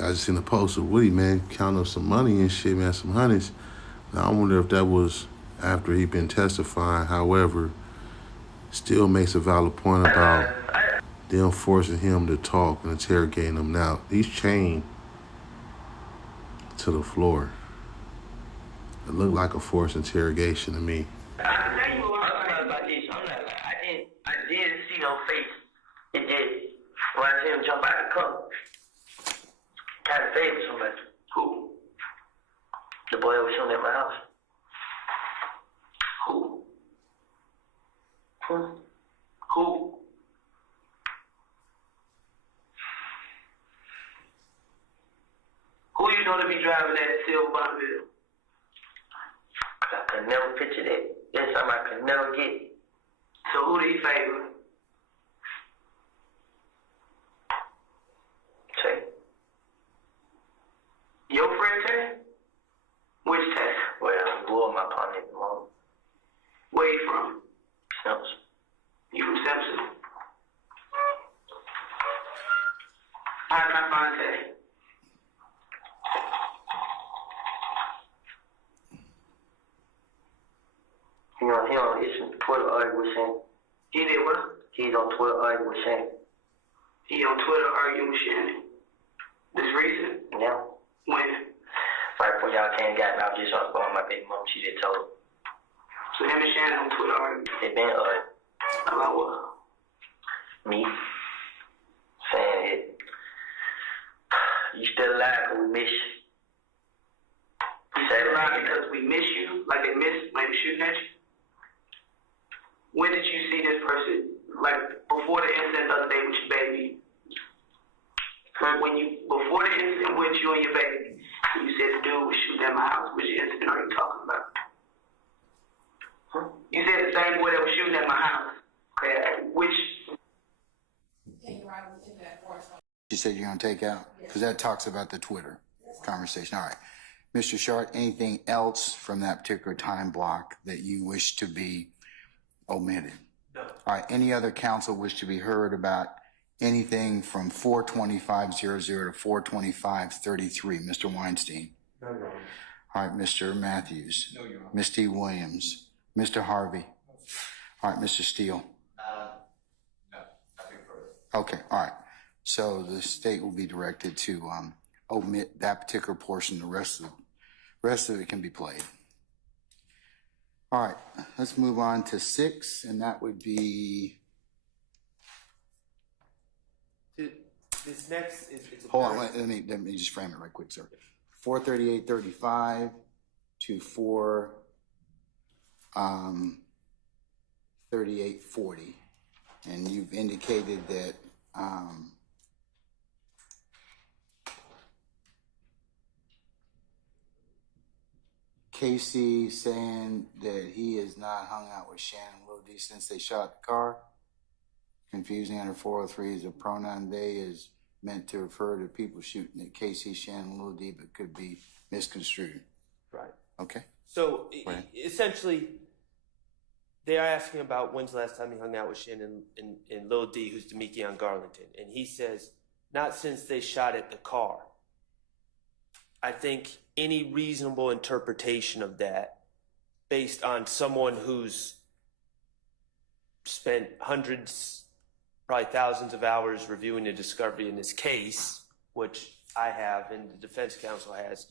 I just seen a post of Woody, man, counting up some money and shit, man, some honeys. Now, I wonder if that was after he been testifying. However, still makes a valid point about them forcing him to talk and interrogating him. Now, he's chained to the floor. It looked like a forced interrogation to me. I'm not about this. I didn't see no face. It did. When I see him jump out the car, kind of favor somebody. Who? The boy that was shooting at my house. Who? Who? Who you know to be driving that silver Bonneville? I could never picture that. That's something I could never get. So who do you favor? Say. Your friend Tay? Which Tay? Well, Lord, my partner at the moment. Where you from? Simpson. You from Simpson? How can I find Tay? He on his Twitter arguing with Shane. He did what? He's on Twitter arguing with Shane. He on Twitter arguing with Shannon. This recent? Yeah. When? Right before y'all came and got me, I was just on the phone with my baby mom. She just told. So him and Shannon on Twitter arguing? They been arguing. About what? Me. Saying it. You still alive because we miss you. You still alive because we miss you? Like they miss, maybe shooting at you? When did you see this person, like before the incident the other day with your baby? Before the incident with you and your baby, you said the dude was shooting at my house. Which incident are you talking about? You said the same boy that was shooting at my house. Okay, which? Can you write within that for us? You said you're going to take out? Because that talks about the Twitter conversation. All right. Mr. Short, anything else from that particular time block that you wish to be omitted? No. All right. Any other counsel wish to be heard about anything from 425.00 to 425.33? Mr. Weinstein. No, Your Honor. All right. Mr. Matthews. No, Your Honor. Ms. T. Williams. Mr. Harvey. All right. Mr. Steele. No, nothing further. Okay. All right. So the state will be directed to omit that particular portion. The rest of it can be played. All right, let's move on to 6, and that would be. This next is. Hold on, let me just frame it right quick, sir. 438.35 to 438.40, and you've indicated that. Casey saying that he has not hung out with Shannon Lodi since they shot the car. Confusing under 403 is a pronoun they is meant to refer to people shooting at Casey, Shannon Lodi, but could be misconstrued. Right. Okay. So essentially, they are asking about when's the last time he hung out with Shannon and Lil D, who's Demekion Garlington. And he says, not since they shot at the car. I think any reasonable interpretation of that, based on someone who's spent hundreds, probably thousands of hours reviewing the discovery in this case, which I have and the defense counsel has,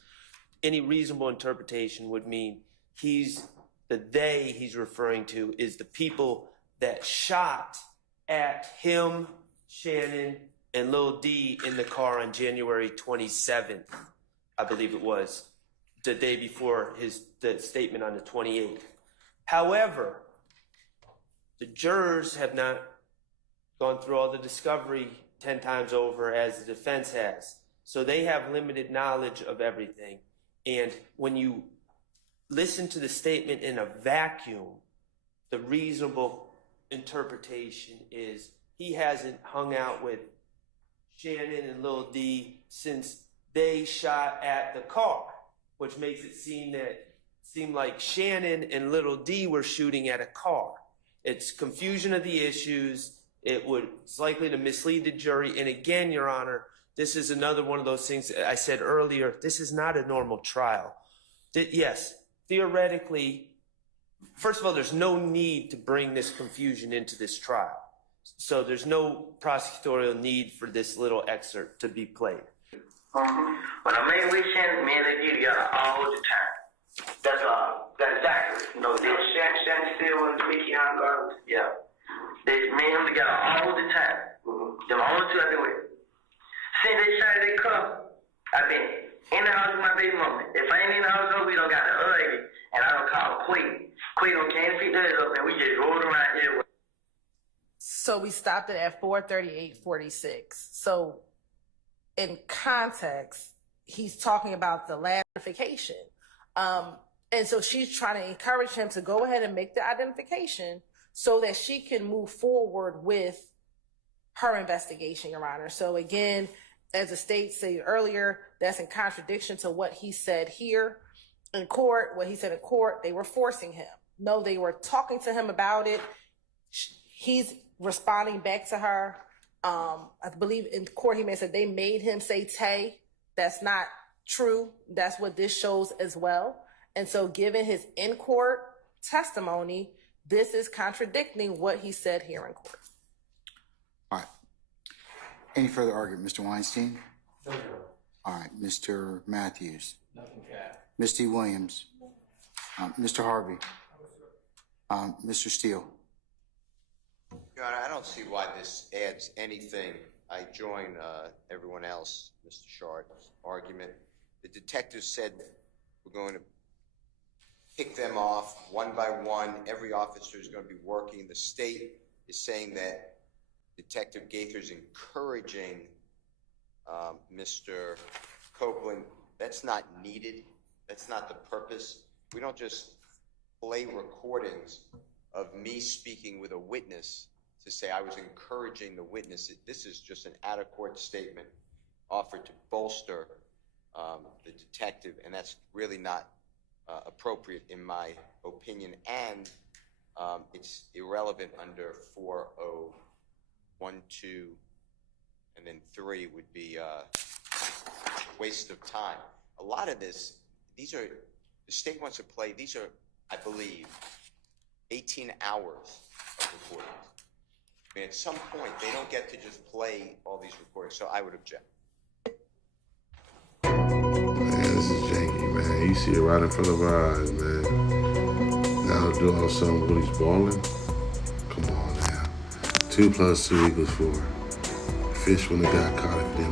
any reasonable interpretation would mean he's referring to is the people that shot at him, Shannon, and Lil D in the car on January 27th. I believe it was the day before the statement on the 28th. However, the jurors have not gone through all the discovery 10 times over as the defense has. So they have limited knowledge of everything. And when you listen to the statement in a vacuum, the reasonable interpretation is he hasn't hung out with Shannon and Lil D since they shot at the car, which makes it seem like Shannon and Little D were shooting at a car. It's confusion of the issues. It's likely to mislead the jury. And again, Your Honor, This is another one of those things that I said earlier. This is not a normal trial. Yes, theoretically, first of all, there's no need to bring this confusion into this trial. So there's no prosecutorial need for this little excerpt to be played. When I made with Shannon, me and they did together all the time. That's exactly. No, Shannon still wanted to meet Keon Gardens. Yeah. They me and them together all the time. Them only two I've been with. Since they shot their car, I've been in the house with my baby mama. If I ain't in the house, though, we don't got to argue. And I don't call Quake. Quake don't can't pick that up, and we just rolled around here. So we stopped it at 4:38:46. So in context, he's talking about the last identification. And so she's trying to encourage him to go ahead and make the identification so that she can move forward with her investigation, Your Honor. So again, as the state said earlier, that's in contradiction to what he said here in court. What he said in court, they were forcing him. No, they were talking to him about it. He's responding back to her. I believe in court he may have said they made him say Tay. That's not true. That's what this shows as well. And so given his in-court testimony, this is contradicting what he said here in court. All right. Any further argument, Mr. Weinstein? No, All right, Mr. Matthews. nothing, Cat. Ms. T. Williams. Mr. Harvey. Mr. Steele. Your Honor, I don't see why this adds anything. I join everyone else, Mr. Sharp's argument. The detectives said we're going to pick them off one by one. Every officer is going to be working. The state is saying that Detective Gaither's encouraging Mr. Copeland. That's not needed. That's not the purpose. We don't just play recordings of me speaking with a witness to say I was encouraging the witness. This is just an out-of-court statement offered to bolster the detective, and that's really not appropriate in my opinion, and it's irrelevant under 401(2), and then 3 would be waste of time. A lot of this, the state wants to play, these are, I believe, 18 hours of recordings. I mean, at some point, they don't get to just play all these recordings, so I would object. Man, this is janky, man. You see it right in front of our eyes, man. Now doing something when he's balling. Come on now. 2 + 2 = 4. Fish when they got caught if they